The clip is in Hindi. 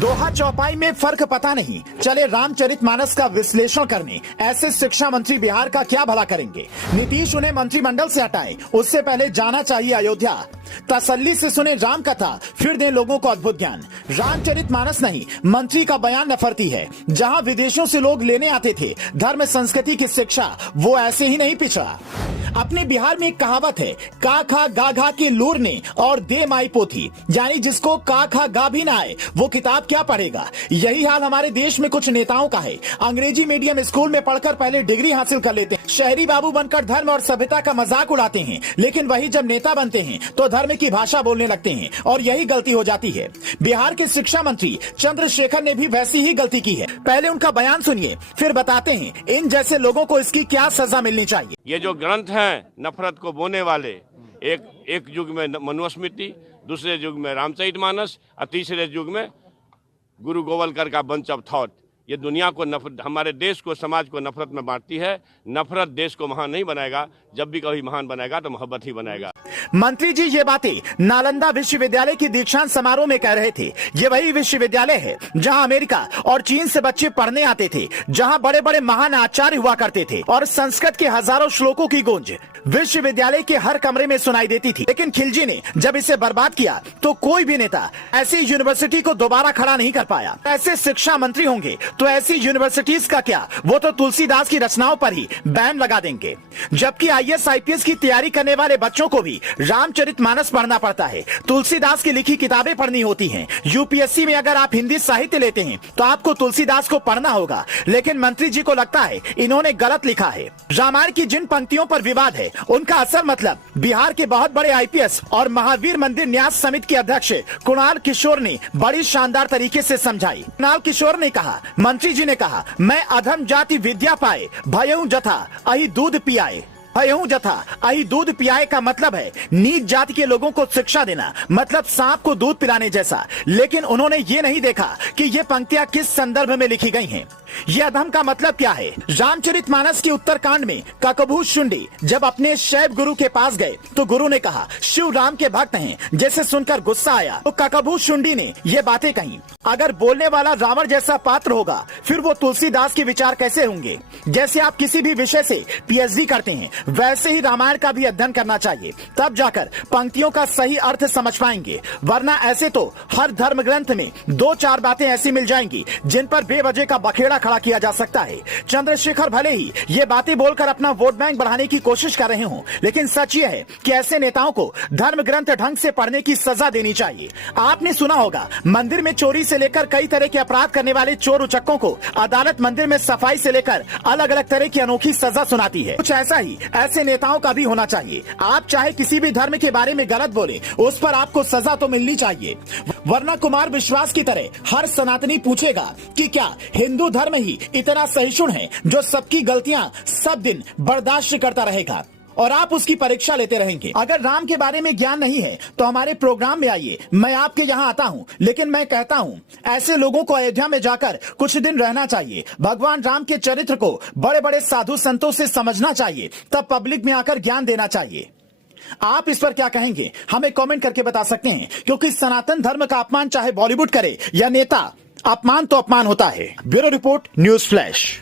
दोहा चौपाई में फर्क पता नहीं चले रामचरितमानस का विश्लेषण करने ऐसे शिक्षा मंत्री बिहार का क्या भला करेंगे। नीतीश उन्हें मंत्रिमंडल से हटाए उससे पहले जाना चाहिए अयोध्या। तसल्ली से सुने राम कथा फिर दें लोगों को अद्भुत ज्ञान। रामचरितमानस नहीं मंत्री का बयान नफरती है। जहां विदेशों से लोग लेने आते थे धर्म संस्कृति की शिक्षा वो ऐसे ही नहीं पिछड़ा। अपने बिहार में एक कहावत है का खा गा घा के लूर ने और दे माई पोथी, यानी जिसको का खा गा भी ना आए वो किताब क्या पढ़ेगा। यही हाल हमारे देश में कुछ नेताओं का है। अंग्रेजी मीडियम स्कूल में पढ़कर पहले डिग्री हासिल कर लेते हैं, शहरी बाबू बनकर धर्म और सभ्यता का मजाक उड़ाते हैं, लेकिन वही जब नेता बनते हैं तो धर्म की भाषा बोलने लगते हैं और यही गलती हो जाती है। बिहार के शिक्षा मंत्री चंद्रशेखर ने भी वैसी ही गलती की है। पहले उनका बयान सुनिए फिर बताते हैं इन जैसे लोगों को इसकी क्या सजा मिलनी चाहिए। ये जो ग्रंथ हैं नफरत को बोने वाले, एक युग में मनुस्मृति, दूसरे युग में रामचरितमानस और तीसरे युग में गुरु गोवलकर का बंच ऑफ थॉट, ये दुनिया को नफरत, हमारे देश को, समाज को नफरत में बांटती है। नफरत देश को महान नहीं बनाएगा, जब भी कभी महान बनाएगा तो मोहब्बत ही बनाएगा। मंत्री जी ये बातें नालंदा विश्वविद्यालय की दीक्षांत समारोह में कह रहे थे। ये वही विश्वविद्यालय है जहां अमेरिका और चीन से बच्चे पढ़ने आते थे, जहां बड़े बड़े महान आचार्य हुआ करते थे और संस्कृत के हजारों श्लोकों की गूंज विश्वविद्यालय के हर कमरे में सुनाई देती थी। लेकिन खिलजी ने जब इसे बर्बाद किया तो कोई भी नेता ऐसी यूनिवर्सिटी को दोबारा खड़ा नहीं कर पाया। ऐसे शिक्षा मंत्री होंगे तो ऐसी यूनिवर्सिटीज का क्या, वो तो तुलसीदास की रचनाओं पर ही बैन लगा देंगे। जबकि IAS IPS की तैयारी करने वाले बच्चों को भी रामचरितमानस पढ़ना पड़ता है, तुलसीदास की लिखी किताबें पढ़नी होती हैं। UPSC में अगर आप हिंदी साहित्य लेते हैं तो आपको तुलसीदास को पढ़ना होगा, लेकिन मंत्री जी को लगता है इन्होंने गलत लिखा है। रामायण की जिन पंक्तियों पर विवाद है उनका असल मतलब बिहार के बहुत बड़े IPS और महावीर मंदिर न्यास समिति के अध्यक्ष कुणाल किशोर ने बड़ी शानदार तरीके से समझाई। कुणाल किशोर ने कहा, मंत्री जी ने कहा, मैं अधम जाति विद्या पाए भयऊ जथा अहि दूध पियाए। भयऊ जथा अहि दूध पियाए का मतलब है नीच जाति के लोगों को शिक्षा देना, मतलब सांप को दूध पिलाने जैसा। लेकिन उन्होंने ये नहीं देखा कि ये पंक्तियां किस संदर्भ में लिखी गई हैं। ये अधम का मतलब क्या है। रामचरितमानस के उत्तरकांड में ककभू शुंडी जब अपने शैव गुरु के पास गए तो गुरु ने कहा शिव राम के भक्त हैं, जैसे सुनकर गुस्सा आया तो ककभू शुंडी ने ये बातें कही। अगर बोलने वाला रावण जैसा पात्र होगा फिर वो तुलसीदास के विचार कैसे होंगे। जैसे आप किसी भी विषय से PhD करते हैं वैसे ही रामायण का भी अध्ययन करना चाहिए, तब जाकर पंक्तियों का सही अर्थ समझ पाएंगे। वरना ऐसे तो हर धर्म ग्रंथ में 2-4 बातें ऐसी मिल जाएंगी जिन पर बेवजह का बखेड़ा खड़ा किया जा सकता है। चंद्रशेखर भले ही ये बातें बोलकर अपना वोट बैंक बढ़ाने की कोशिश कर रहे हों, लेकिन सच ये है कि ऐसे नेताओं को धर्म ग्रंथ ढंग से पढ़ने की सजा देनी चाहिए। आपने सुना होगा मंदिर में चोरी से लेकर कई तरह के अपराध करने वाले चोर उचक्कों को अदालत मंदिर में सफाई से लेकर अलग अलग तरह की अनोखी सजा सुनाती है। कुछ ऐसा ही ऐसे नेताओं का भी होना चाहिए। आप चाहे किसी भी धर्म के बारे में गलत बोले उस पर आपको सजा तो मिलनी चाहिए, वरना कुमार विश्वास की तरह हर सनातनी पूछेगा कि क्या हिंदू धर्म ही इतना सहिष्णु है जो सबकी गलतियां सब दिन बर्दाश्त करता रहेगा और आप उसकी परीक्षा लेते रहेंगे। अगर राम के बारे में ज्ञान नहीं है तो हमारे प्रोग्राम में आइए, मैं आपके यहाँ आता हूँ। लेकिन मैं कहता हूँ ऐसे लोगों को अयोध्या में जाकर कुछ दिन रहना चाहिए, भगवान राम के चरित्र को बड़े बड़े साधु संतों से समझना चाहिए, तब पब्लिक में आकर ज्ञान देना चाहिए। आप इस पर क्या कहेंगे हमें कमेंट करके बता सकते हैं, क्योंकि सनातन धर्म का अपमान चाहे बॉलीवुड करे या नेता, अपमान तो अपमान होता है। Bureau report, news flash.